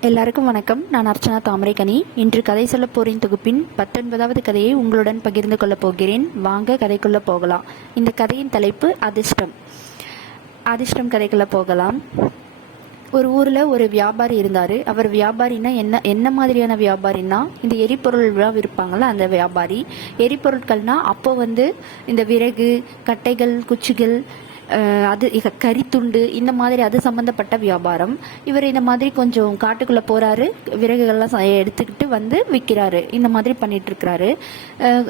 எல்லாருக்கும் வணக்கம். நான் அர்ச்சனா தாமரைக்கனி. இன்று கதை சொல்ல போரின் தொகுப்பின் பத்தொன்பதாவது கதையை உங்களுடன் பகிர்ந்து கொள்ளப் போகிறேன். வாங்க கதைக்குள்ள போகலாம். இந்த கதையின் தலைப்பு அதிர்ஷ்டம். அதிர்ஷ்டம் கதைக்குள்ள போகலாம். ஒரு ஊரில் ஒரு வியாபாரி இருந்தார். அவர் வியாபாரின்னா என்ன என்ன மாதிரியான வியாபாரின்னா இந்த எரிபொருள்லாம் விற்பாங்கள அந்த வியாபாரி. எரிபொருட்கள்னால் அப்போ வந்து இந்த விறகு கட்டைகள் குச்சிகள் அது கறித்துண்டு இந்த மாதிரி அது சம்பந்தப்பட்ட வியாபாரம். இவர் இந்த மாதிரி கொஞ்சம் காட்டுக்குள்ளே போறாரு விறகுகள்லாம் ச- எடுத்துக்கிட்டு வந்து விற்கிறாரு இந்த மாதிரி பண்ணிட்டு இருக்கிறாரு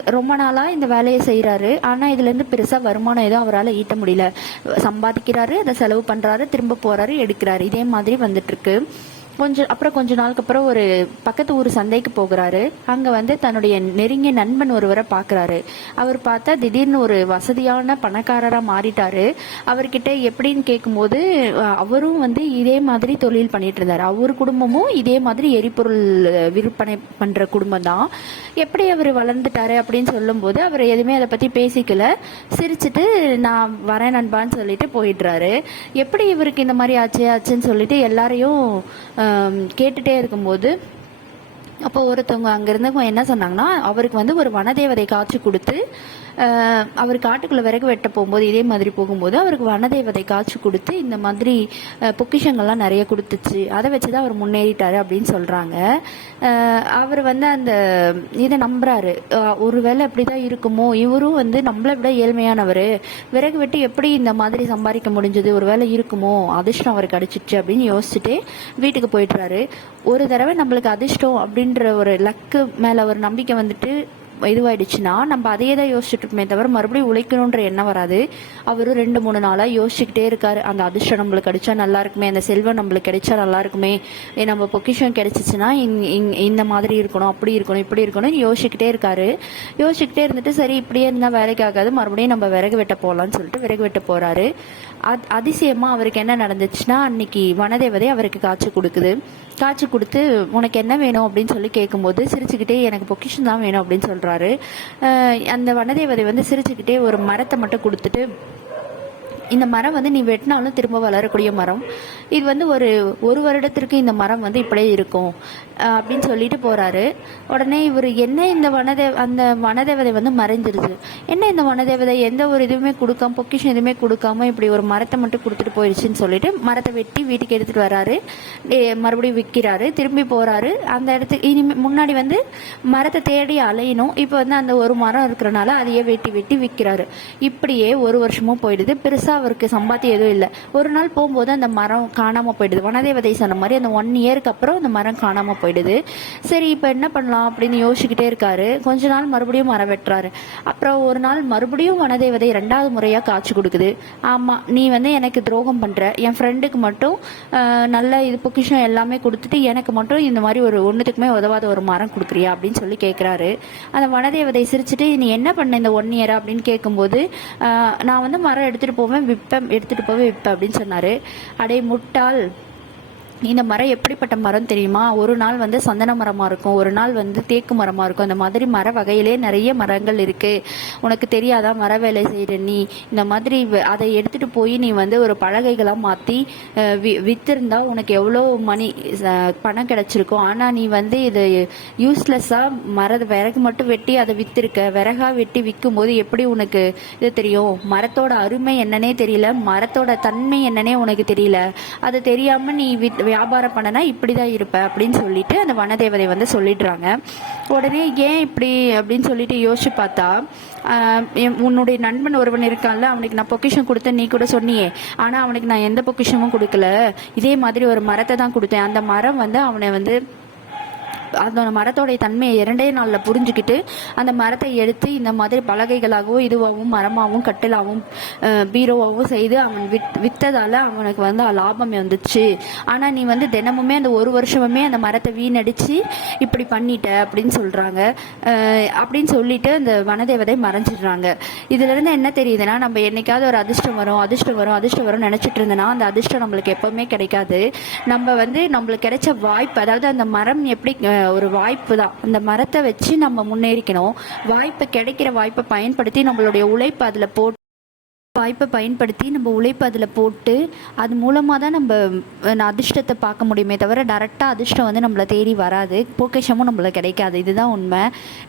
ரொம்ப நாளா இந்த வேலையை செய்கிறாரு ஆனால் இதுல இருந்து வருமானம் எதுவும் அவரால் ஈட்ட முடியல. சம்பாதிக்கிறாரு அதை செலவு பண்றாரு திரும்ப போறாரு எடுக்கிறாரு. இதே மாதிரி வந்துட்டு இருக்கு கொஞ்சம் அப்புறம் கொஞ்ச நாளுக்கு அப்புறம் ஒரு பக்கத்து ஊர் சந்தைக்கு போகிறாரு. அங்கே வந்து தன்னுடைய நெருங்கிய நண்பன் ஒருவரை பார்க்குறாரு. அவர் பார்த்தா திடீர்னு ஒரு வசதியான பணக்காரராக மாறிட்டாரு. அவர்கிட்ட எப்படின்னு கேட்கும்போது அவரும் வந்து இதே மாதிரி தொழில் பண்ணிட்டு இருந்தார். அவர் குடும்பமும் இதே மாதிரி எரிபொருள் விற்பனை பண்ணுற குடும்பம் தான். எப்படி அவர் வளர்ந்துட்டாரு அப்படின்னு சொல்லும்போது அவர் எதுவுமே அதை பற்றி பேசிக்கல. சிரிச்சுட்டு நான் வரேன் நண்பான்னு சொல்லிட்டு போயிடுறாரு. எப்படி இவருக்கு இந்த மாதிரி ஆச்சு ஆச்சுன்னு சொல்லிட்டு எல்லாரையும் கேட்டுகிட்டே இருக்கும்போது அப்போ ஒருத்தவங்க அங்க இருந்தவங்க என்ன சொன்னாங்கன்னா அவருக்கு வந்து ஒரு வனதேவதை காட்சி கொடுத்து அவர் காட்டுக்குள்ள விறகு வெட்ட போகும்போது இதே மாதிரி போகும்போது அவருக்கு வனதேவதை காட்சி கொடுத்து இந்த மாதிரி பொக்கிஷங்கள்லாம் நிறைய கொடுத்துச்சு. அதை வச்சு தான் அவர் முன்னேறிட்டாரு அப்படின்னு சொல்கிறாங்க அவர் வந்து அந்த இதை நம்புறாரு. ஆஹ், அப்படி அப்படிதான் இருக்குமோ? இவரும் வந்து நம்மளை விட ஏழ்மையானவர். விறகு வெட்டி எப்படி இந்த மாதிரி சம்பாதிக்க முடிஞ்சது? ஒரு வேளை இருக்குமோ? அதிர்ஷ்டம் அவருக்கு அடிச்சிச்சு அப்படின்னு யோசிச்சுட்டு வீட்டுக்கு போயிட்டுறாரு. ஒரு தடவை நம்மளுக்கு அதிர்ஷ்டம் அப்படின்னு அப்படின்ற ஒரு லக்கு மேல ஒரு நம்பிக்கை வந்துட்டு இதுவாயிடுச்சுன்னா நம்ம அதையே தான் யோசிச்சுட்டு இருப்போமே தவிர மறுபடியும் உழைக்கணுன்ற எண்ணம் வராது. அவரு ரெண்டு மூணு நாளா யோசிச்சுக்கிட்டே இருக்காரு. அந்த அதிர்ஷ்டம் நம்மளுக்கு கிடைச்சா நல்லா இருக்குமே அந்த செல்வம் நம்மளுக்கு கிடைச்சா நல்லா இருக்குமே. நம்ம பொக்கிஷம் கிடைச்சிச்சுன்னா இந்த மாதிரி இருக்கணும் அப்படி இருக்கணும் இப்படி இருக்கணும் யோசிச்சுக்கிட்டே இருக்காரு. யோசிச்சுக்கிட்டே இருந்துட்டு சரி இப்படியே இருந்தா வேலைக்கு ஆகாது. மறுபடியும் நம்ம விறகு வெட்ட போகலாம்னு சொல்லிட்டு விறகு வெட்ட போறாரு. அத் அதிசயமா அவருக்கு என்ன நடந்துச்சுன்னா அன்னைக்கு வனதேவதை அவருக்கு காய்ச்சி கொடுக்குது. காய்ச்சி கொடுத்து உனக்கு என்ன வேணும்? அப்படின்னு சொல்லி கேட்கும்போது சிரிச்சுக்கிட்டே எனக்கு பொக்கிஷன் தான் வேணும் அப்படின்னு சொல்றாரு. சொல்கிறாரு அந்த வனதேவதை வந்து சிரிச்சுக்கிட்டே ஒரு மரத்தை மட்டும் கொடுத்துட்டு இந்த மரம் வந்து நீ வெட்டினாலும் திரும்ப வளரக்கூடிய மரம். இது வந்து ஒரு ஒரு வருடத்திற்கு இந்த மரம் வந்து இப்படியே இருக்கும். அப்படின்னு சொல்லிட்டு போறாரு. உடனே இவர் என்ன இந்த வனதே அந்த வனதேவதை வந்து மறைஞ்சிருது. என்ன இந்த வனதேவதை? எந்த ஒரு இதுவுமே கொடுக்காம பொக்கிஷம் எதுவுமே கொடுக்காம இப்படி ஒரு மரத்தை மட்டும் கொடுத்துட்டு போயிடுச்சுன்னு சொல்லிட்டு மரத்தை வெட்டி வீட்டுக்கு எடுத்துட்டு வராரு. மறுபடியும் விற்கிறாரு திரும்பி போறாரு. அந்த இடத்துக்கு இனிமே முன்னாடி வந்து மரத்தை தேடி அலையணும். இப்போ வந்து அந்த ஒரு மரம் இருக்கிறனால அதையே வெட்டி வெட்டி விற்கிறாரு இப்படியே ஒரு வருஷமும் போயிடுது. பெருசா அவருக்கு சம்பாத்தியம் எதுவும் இல்லை. ஒரு நாள் போகும்போது அந்த மரம் காணாமல் போயிடுது. வனதேவதை சொன்ன மாதிரி அந்த ஒன் இயருக்கு அப்புறம் அந்த மரம் காணாமல் போயிடுது. சரி இப்போ என்ன பண்ணலாம் அப்படின்னு யோசிச்சுக்கிட்டே இருக்காரு. கொஞ்ச நாள் மறுபடியும் மரம் வெட்டுறாரு. அப்புறம் ஒரு நாள் மறுபடியும் வனதேவதை ரெண்டாவது முறையாக காட்சி கொடுக்குது. ஆமாம் நீ வந்து எனக்கு துரோகம் பண்ணுற என் ஃப்ரெண்டுக்கு மட்டும் நல்ல இது பொக்கிஷம் எல்லாமே கொடுத்துட்டு எனக்கு மட்டும் இந்த மாதிரி ஒரு ஒன்றுத்துக்குமே உதவாத ஒரு மரம் கொடுக்குறியா அப்படின்னு சொல்லி கேட்குறாரு அந்த வனதேவதை சிரிச்சுட்டு நீ என்ன பண்ண இந்த ஒன் இயர் அப்படின்னு கேட்கும்போது நான் வந்து மரம் எடுத்துகிட்டு போவேன் விற்பேன் எடுத்துகிட்டு போக விற்பேன் அப்படின்னு சொன்னார். அடே முட்டாள் இந்த மரம் எப்படிப்பட்ட மரம் தெரியுமா? ஒரு நாள் வந்து சந்தன மரமாக இருக்கும் ஒரு நாள் வந்து தேக்கு மரமாக இருக்கும். அந்த மாதிரி மர வகையிலே நிறைய மரங்கள் இருக்குது உனக்கு தெரியாதா? மர வேலை செய்கிற நீ. இந்த மாதிரி வ- அதை எடுத்துகிட்டு போய் நீ வந்து ஒரு பலகைகளாக மாற்றி வி- விற்றுருந்தா உனக்கு எவ்வளோ மணி பணம் கிடைச்சிருக்கும் ஆனால் நீ வந்து இது யூஸ்லெஸ்ஸாக மர விறகு மட்டும் வெட்டி அதை விற்றுருக்க விறகா வெட்டி விற்கும் போது எப்படி உனக்கு இது தெரியும்? மரத்தோட அருமை என்னன்னே தெரியல. மரத்தோட தன்மை என்னன்னே உனக்கு தெரியல. அது தெரியாமல் நீ வித்- வியாபாரம் பண்ணனா இப்படிதான் இருப்ப அப்படின்னு சொல்லிட்டு அந்த வனதேவதை வந்து சொல்லிடுறாங்க. உடனே ஏன் இப்படி அப்படின்னு சொல்லிட்டு யோசிச்சு பார்த்தா என் உன்னுடைய நண்பன் ஒருவன் இருக்கான்ல அவனுக்கு நான் பொக்கிஷம் கொடுத்தேன் நீ கூட சொன்னியே. ஆனால் அவனுக்கு நான் எந்த பொக்கிஷமும் கொடுக்கல. இதே மாதிரி ஒரு மரத்தை தான் கொடுத்தேன். அந்த மரம் வந்து அவனை வந்து அதோட மரத்தோடைய தன்மையை இரண்டே நாளில் புரிஞ்சுக்கிட்டு அந்த மரத்தை எடுத்து இந்த மாதிரி பலகைகளாகவும் இதுவாகவும் மரமாகவும் கட்டிலாகவும் பீரோவாகவும் செய்து அவன் வித் விற்றதால அவனுக்கு வந்து லாபம் வந்துச்சு. ஆனால் நீ வந்து தினமுமே அந்த ஒரு வருஷமுமே அந்த மரத்தை வீணடிச்சு இப்படி பண்ணிட்ட அப்படின்னு சொல்கிறாங்க அப்படின்னு சொல்லிட்டு அந்த வனதேவதை மறைஞ்சிடுறாங்க. இதுலேருந்து என்ன தெரியுதுன்னா நம்ம என்னைக்காவது ஒரு அதிர்ஷ்டம் வரும் அதிர்ஷ்டம் வரும் அதிர்ஷ்டம் வரும்னு நினச்சிட்டு இருந்தோம்னா அந்த அதிர்ஷ்டம் நம்மளுக்கு எப்போவுமே கிடைக்காது. நம்ம வந்து நம்மளுக்கு கிடைச்ச வாய்ப்பு அதாவது அந்த மரம் எப்படி ஒரு வாய்ப்பு தான். அந்த மரத்தை வச்சு நம்ம முன்னேறிக்கணும். வாய்ப்பு கிடைக்கிற வாய்ப்பை பயன்படுத்தி நம்மளுடைய உழைப்பு அதுல போட்டு வாய்ப்பை பயன்படுத்தி நம்ம உழைப்பு அதில் போட்டு அது மூலமாக தான் நம்ம அதிர்ஷ்டத்தை பார்க்க முடியுமே தவிர டேரெக்டாக அதிர்ஷ்டம் வந்து நம்மளை தேடி வராது. பொக்கிஷமும் நம்மளுக்கு கிடைக்காது. இதுதான் உண்மை.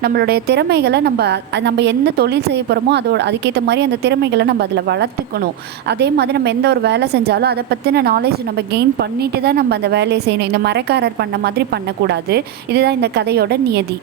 நம்மளுடைய திறமைகளை நம்ம நம்ம எந்த தொழில் செய்ய போகிறோமோ அதோட அதுக்கேற்ற மாதிரி அந்த திறமைகளை நம்ம அதில் வளர்த்துக்கணும். அதே மாதிரி நம்ம எந்த ஒரு வேலை செஞ்சாலும் அதை பற்றின நாலேஜ் நம்ம கெயின் பண்ணிட்டு தான் நம்ம அந்த வேலையை செய்யணும். இந்த மரக்காரர் பண்ண மாதிரி பண்ணக்கூடாது. இதுதான் இந்த கதையோட நியதி.